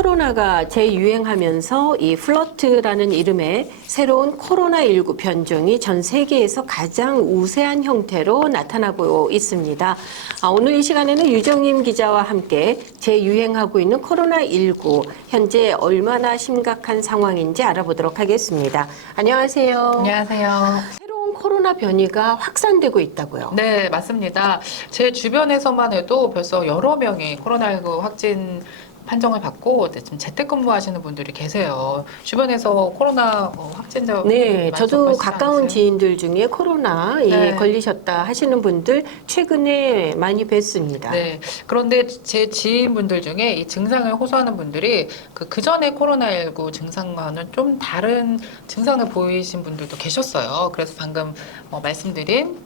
코로나가 재유행하면서 이 플러트라는 이름의 새로운 코로나19 변종이 전 세계에서 가장 우세한 형태로 나타나고 있습니다. 오늘 이 시간에는 유정임 기자와 함께 재유행하고 있는 코로나19 현재 얼마나 심각한 상황인지 알아보도록 하겠습니다. 안녕하세요. 안녕하세요. 새로운 코로나 변이가 확산되고 있다고요? 네, 맞습니다. 제 주변에서만 해도 벌써 여러 명이 코로나19 확진 판정을 받고 지금 재택근무하시는 분들이 계세요. 주변에서 코로나 확진자 네, 많이 저도 접하시지 가까운 않으세요? 지인들 중에 코로나에 네. 걸리셨다 하시는 분들 최근에 많이 뵀습니다. 네. 그런데 제 지인분들 중에 이 증상을 호소하는 분들이 그 전에 코로나19 증상과는 좀 다른 증상을 보이신 분들도 계셨어요. 그래서 방금 말씀드린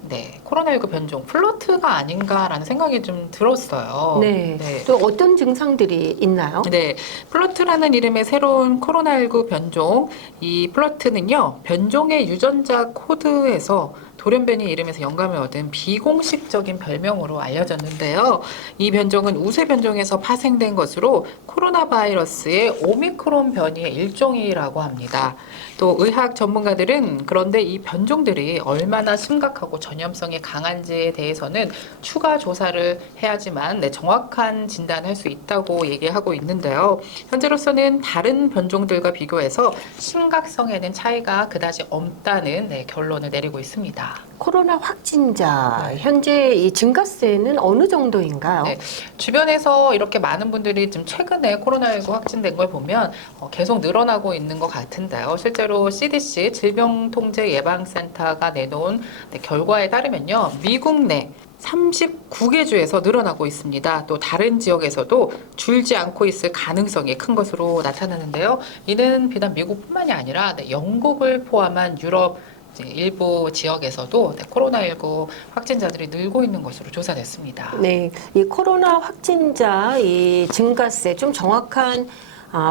코로나19 변종 플러트가 아닌가라는 생각이 좀 들었어요. 네. 네. 또 어떤 증상들이 있나요? 네, 플러트라는 이름의 새로운 코로나19 변종, 이 플러트는요, 변종의 유전자 코드에서 돌연변이 이름에서 영감을 얻은 비공식적인 별명으로 알려졌는데요. 이 변종은 우세 변종에서 파생된 것으로 코로나 바이러스의 오미크론 변이의 일종이라고 합니다. 또 의학 전문가들은 그런데 이 변종들이 얼마나 심각하고 전염성이 강한지에 대해서는 추가 조사를 해야지만 정확한 진단을 할 수 있다고 얘기하고 있는데요. 현재로서는 다른 변종들과 비교해서 심각성에는 차이가 그다지 없다는 결론을 내리고 있습니다. 코로나 확진자 현재 이 증가세는 어느 정도인가요? 네, 주변에서 이렇게 많은 분들이 지금 최근에 코로나19 확진된 걸 보면 계속 늘어나고 있는 것 같은데요. 실제로 CDC 질병통제예방센터가 내놓은 결과에 따르면요, 미국 내 39개 주에서 늘어나고 있습니다. 또 다른 지역에서도 줄지 않고 있을 가능성이 큰 것으로 나타나는데요. 이는 비단 미국뿐만이 아니라 영국을 포함한 유럽 일부 지역에서도 코로나19 확진자들이 늘고 있는 것으로 조사됐습니다. 네, 이 코로나 확진자 이 증가세 좀 정확한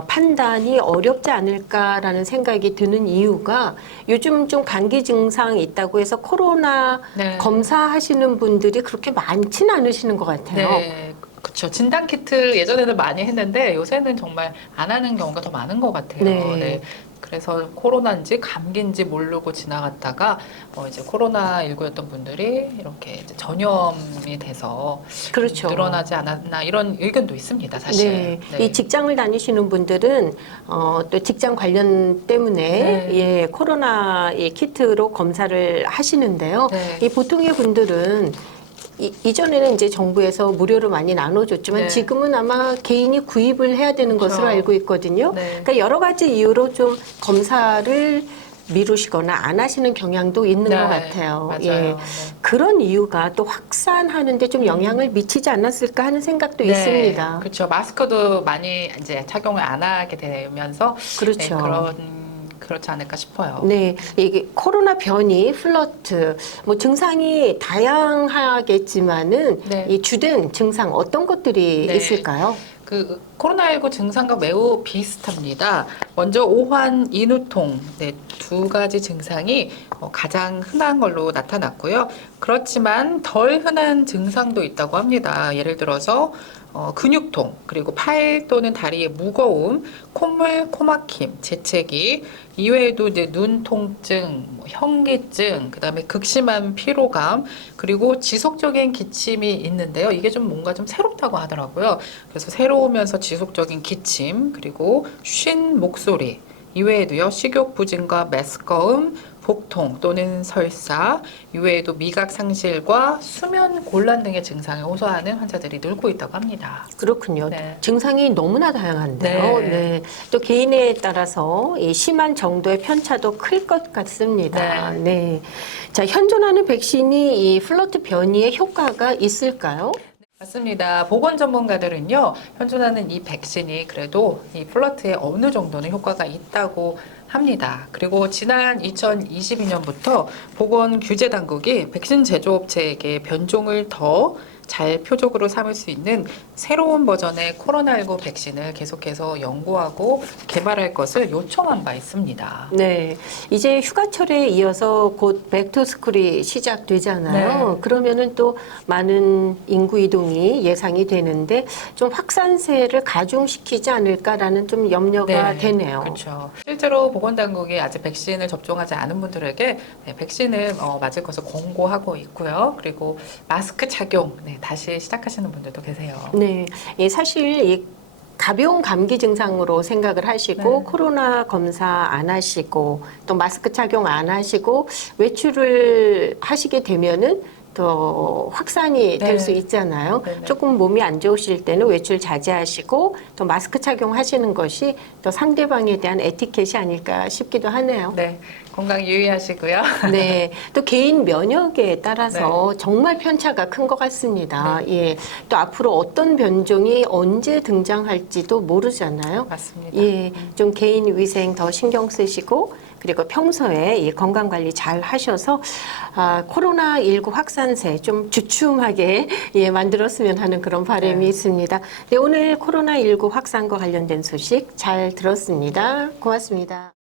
판단이 어렵지 않을까라는 생각이 드는 이유가 요즘 좀 감기 증상이 있다고 해서 코로나 검사하시는 분들이 그렇게 많지는 않으시는 것 같아요. 네. 그렇죠. 진단 키트 예전에는 많이 했는데 요새는 정말 안 하는 경우가 더 많은 것 같아요. 네. 그래서 코로나인지 감기인지 모르고 지나갔다가 이제 코로나19였던 분들이 이렇게 이제 전염이 돼서 그렇죠. 늘어나지 않았나 이런 의견도 있습니다, 사실. 네. 이 직장을 다니시는 분들은 또 직장 관련 때문에 예, 코로나의 키트로 검사를 하시는데요. 이 보통의 분들은 이전에는 이제 정부에서 무료로 많이 나눠줬지만 지금은 아마 개인이 구입을 해야 되는 것으로 알고 있거든요. 그러니까 여러 가지 이유로 좀 검사를 미루시거나 안 하시는 경향도 있는 것 같아요. 맞아요. 예. 그런 이유가 또 확산하는데 좀 영향을 미치지 않았을까 하는 생각도 있습니다. 그렇죠. 마스크도 많이 이제 착용을 안 하게 되면서 그렇죠. 그렇지 않을까 싶어요. 네, 이게 코로나 변이, 플러트, 뭐 증상이 다양하겠지만은 이 주된 증상 어떤 것들이 있을까요? 그 코로나19 증상과 매우 비슷합니다. 먼저 오한, 인후통 두 가지 증상이 가장 흔한 걸로 나타났고요. 그렇지만 덜 흔한 증상도 있다고 합니다. 예를 들어서 근육통, 그리고 팔 또는 다리의 무거움, 콧물, 코막힘, 재채기, 이외에도 이제 눈 통증, 현기증, 그다음에 극심한 피로감, 그리고 지속적인 기침이 있는데요. 이게 좀 뭔가 좀 새롭다고 하더라고요. 그래서 새로우면서 지속적인 기침, 그리고 쉰 목소리, 이외에도요, 식욕 부진과 메스꺼움, 복통 또는 설사, 이외에도 미각 상실과 수면 곤란 등의 증상을 호소하는 환자들이 늘고 있다고 합니다. 그렇군요. 증상이 너무나 다양한데요. 네. 또 개인에 따라서 이 심한 정도의 편차도 클 것 같습니다. 네. 자, 현존하는 백신이 이 플러트 변이의 효과가 있을까요? 맞습니다. 보건 전문가들은요, 현존하는 이 백신이 그래도 이 플러트에 어느 정도는 효과가 있다고 합니다. 그리고 지난 2022년부터 보건규제당국이 백신 제조업체에게 변종을 더 잘 표적으로 삼을 수 있는 새로운 버전의 코로나19 백신을 계속해서 연구하고 개발할 것을 요청한 바 있습니다. 네, 이제 휴가철에 이어서 곧 백투스쿨이 시작되잖아요. 네. 그러면은 또 많은 인구 이동이 예상이 되는데 좀 확산세를 가중시키지 않을까라는 좀 염려가 되네요. 그렇죠. 실제로 보건당국이 아직 백신을 접종하지 않은 분들에게 백신을 맞을 것을 권고하고 있고요. 그리고 마스크 착용 다시 시작하시는 분들도 계세요. 네, 예, 사실 이 가벼운 감기 증상으로 생각을 하시고 네. 코로나 검사 안 하시고 또 마스크 착용 안 하시고 외출을 하시게 되면은 더 확산이 될 수 있잖아요. 네네. 조금 몸이 안 좋으실 때는 외출 자제하시고 또 마스크 착용하시는 것이 또 상대방에 대한 에티켓이 아닐까 싶기도 하네요. 네, 건강 유의하시고요. 네, 또 개인 면역에 따라서 정말 편차가 큰 것 같습니다. 예, 또 앞으로 어떤 변종이 언제 등장할지도 모르잖아요. 맞습니다. 예, 좀 개인 위생 더 신경 쓰시고 그리고 평소에 이 건강 관리 잘 하셔서 코로나19 확산세 좀 주춤하게 만들었으면 하는 그런 바람이 있습니다. 네, 오늘 코로나19 확산과 관련된 소식 잘 들었습니다. 고맙습니다.